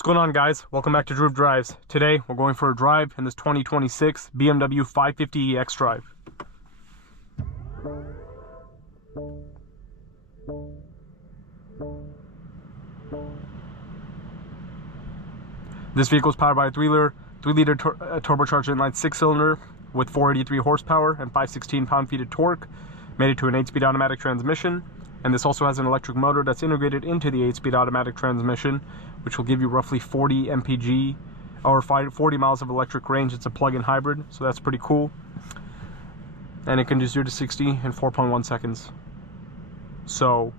What's going on, guys? Welcome back to Drive Drives. Today we're going for a drive in this 2026 BMW 550e xDrive. This vehicle is powered by a 3-liter turbocharged inline 6-cylinder with 483 horsepower and 516 pound-feet of torque, made it to an 8-speed automatic transmission. And this also has an electric motor that's integrated into the 8-speed automatic transmission, which will give you roughly 40 mpg or 40 miles of electric range. It's a plug-in hybrid, so that's pretty cool. And it can do 0 to 60 in 4.1 seconds. So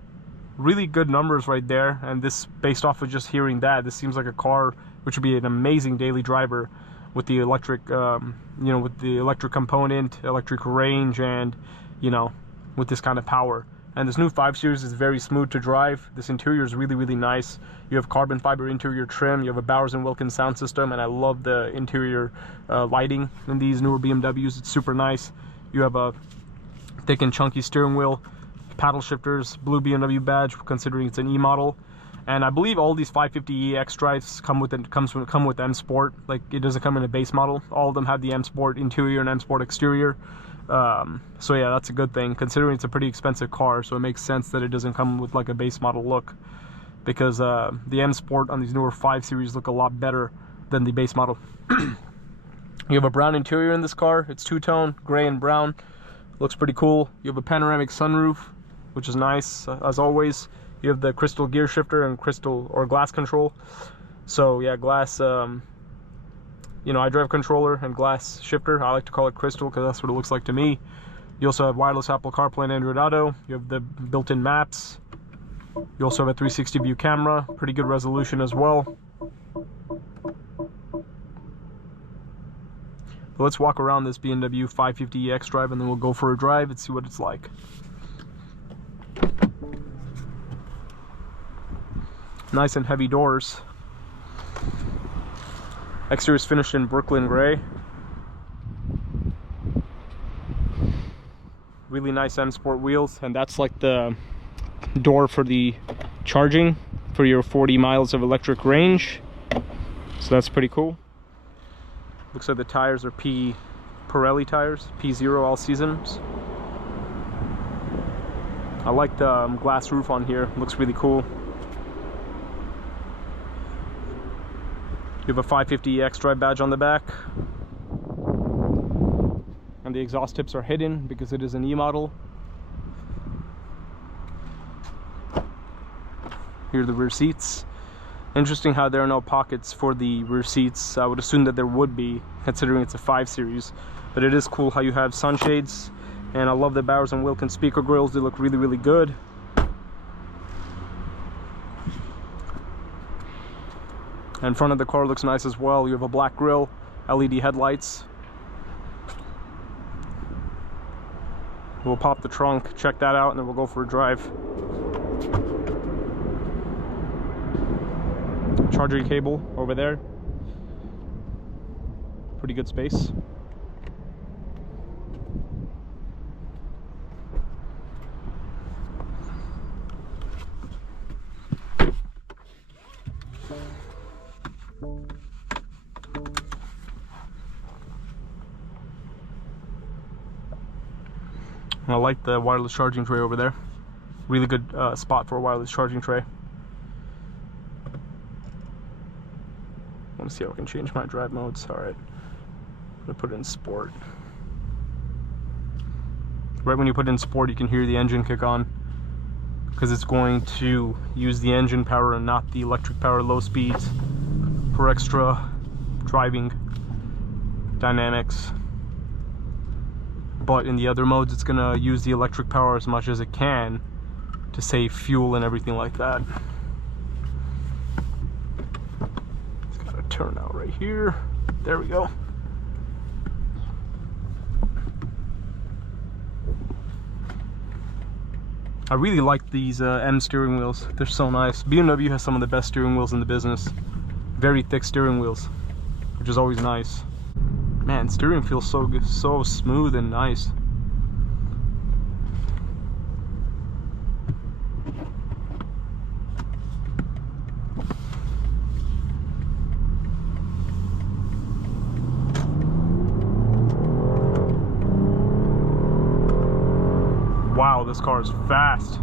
really good numbers right there. And this, based off of just hearing that, this seems like a car which would be an amazing daily driver with the electric, with the electric component, electric range, and with this kind of power. And this new 5 Series is very smooth to drive. This interior is really, really nice. You have carbon fiber interior trim. You have a Bowers & Wilkins sound system, and I love the interior lighting in these newer BMWs. It's super nice. You have a thick and chunky steering wheel, paddle shifters, blue BMW badge, considering it's an E model. And I believe all these 550e xDrives come with M Sport. Like, it doesn't come in a base model. All of them have the M Sport interior and M Sport exterior. So yeah, that's a good thing, considering it's a pretty expensive car. So it makes sense that it doesn't come with like a base model look, because the M Sport on these newer 5 Series look a lot better than the base model. You have a brown interior in this car. It's two-tone, gray and brown. Looks pretty cool. You have a panoramic sunroof, which is nice, as always. You have the crystal gear shifter and crystal or glass control. So yeah, glass, iDrive controller and glass shifter. I like to call it crystal because that's what it looks like to me. You also have wireless Apple CarPlay and Android Auto. You have the built-in maps. You also have a 360 view camera, pretty good resolution as well. But let's walk around this BMW 550e xDrive and then we'll go for a drive and see what it's like. Nice and heavy doors. Exterior is finished in Brooklyn gray. Really nice M Sport wheels, and that's like the door for the charging for your 40 miles of electric range. So that's pretty cool. Looks like the tires are Pirelli tires, P0 all seasons. I like the glass roof on here, looks really cool. You have a 550e xDrive badge on the back. And the exhaust tips are hidden because it is an E model. Here are the rear seats. Interesting how there are no pockets for the rear seats. I would assume that there would be, considering it's a 5 Series. But it is cool how you have sunshades. And I love the Bowers & Wilkins speaker grills. They look really, really good. And front of the car looks nice as well. You have a black grille, LED headlights. We'll pop the trunk, check that out, and then we'll go for a drive. Charging cable over there. Pretty good space. I like the wireless charging tray over there. Really good spot for a wireless charging tray. I want to see how I can change my drive modes. Alright, I'm going to put it in sport. Right when you put it in sport, you can hear the engine kick on, because it's going to use the engine power and not the electric power low speeds for extra driving dynamics. But in the other modes, it's gonna use the electric power as much as it can to save fuel and everything like that. It's gotta turn out right here. There we go. I really like these M steering wheels. They're so nice. BMW has some of the best steering wheels in the business. Very thick steering wheels, which is always nice. Man, steering feels so good, so smooth and nice. this car is fast.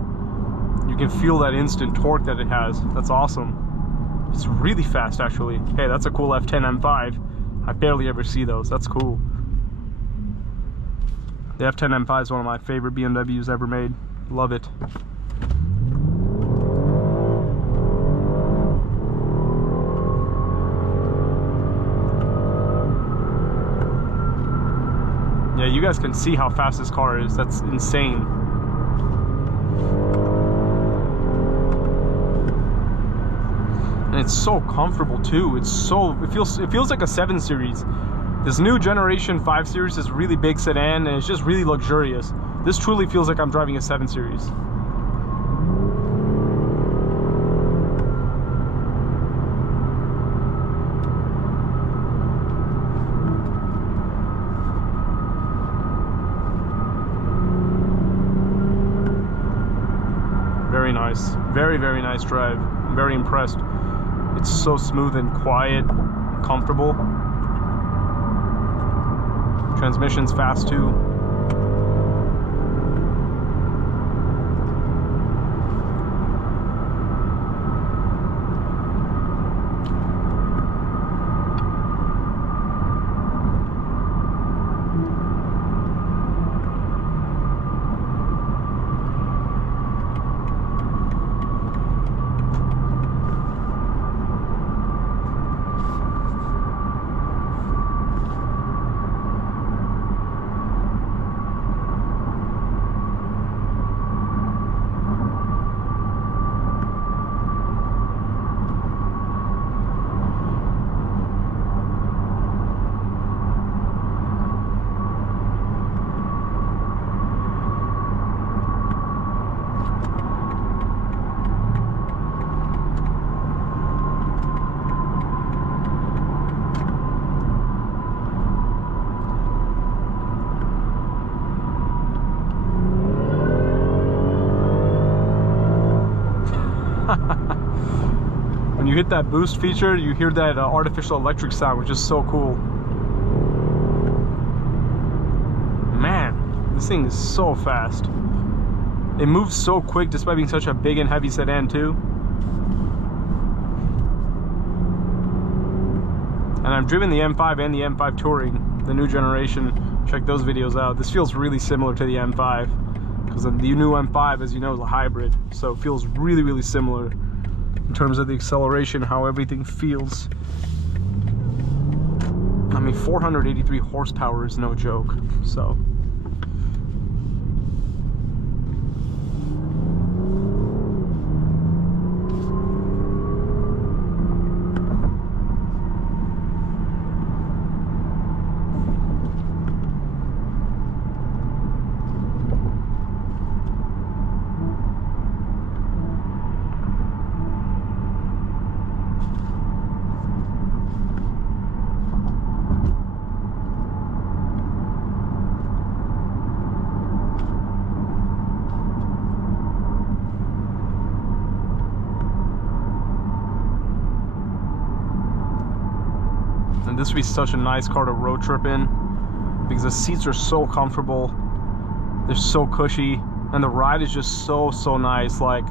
You can feel that instant torque that it has. That's awesome. It's really fast, actually. Hey, that's a cool F10 M5. I barely ever see those. That's cool. The F10 M5 is one of my favorite BMWs ever made. Love it. Yeah, you guys can see how fast this car is. That's insane. And it's so comfortable too. It feels like a 7 Series. This new generation 5 Series is really big sedan and it's just really luxurious. This truly feels like I'm driving a 7 Series. Very nice. Very, very nice drive. I'm very impressed. It's so smooth and quiet, comfortable. Transmission's fast too. When you hit that boost feature, you hear that artificial electric sound, which is so cool. Man, this thing is so fast. It moves so quick despite being such a big and heavy sedan too. And I've driven the M5 and the M5 Touring, the new generation. Check those videos out. This feels really similar to the M5 because the new M5, as you know, is a hybrid. So it feels really, really similar in terms of the acceleration, how everything feels. I mean, 483 horsepower is no joke, so. And this would be such a nice car to road trip in because the seats are so comfortable, they're so cushy, and the ride is just so nice. Like,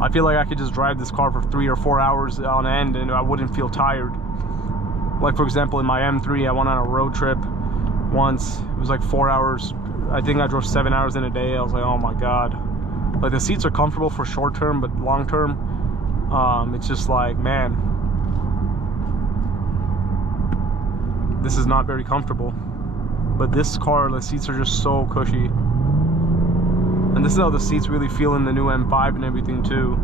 I feel like I could just drive this car for 3 or 4 hours on end and I wouldn't feel tired. Like, for example, in my M3, I went on a road trip once. It was like 4 hours. I think I drove 7 hours in a day. I was like, oh my god. Like, the seats are comfortable for short term, but long term, it's just like, man, this is not very comfortable. But this car, the seats are just so cushy. And this is how the seats really feel in the new M5 and everything too.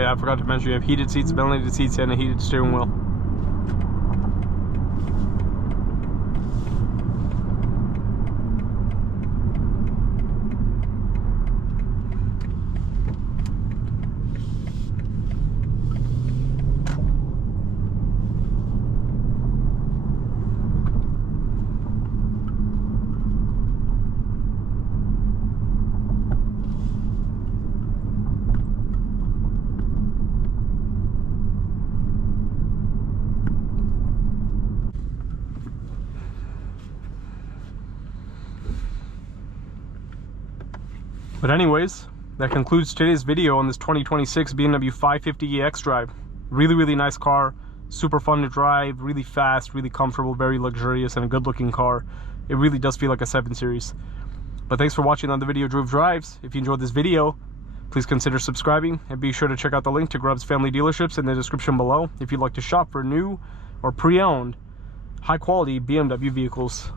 yeah, I forgot to mention you have heated seats, ventilated seats, and a heated steering wheel. But anyways, that concludes today's video on this 2026 BMW 550e xDrive. Really nice car, super fun to drive, really fast, really comfortable, very luxurious, and a good looking car. It really does feel like a 7 Series. But thanks for watching on the video Groove Drives. If you enjoyed this video, please consider subscribing, and be sure to check out the link to Grubb's Family Dealerships in the description below if you'd like to shop for new or pre-owned high quality BMW vehicles.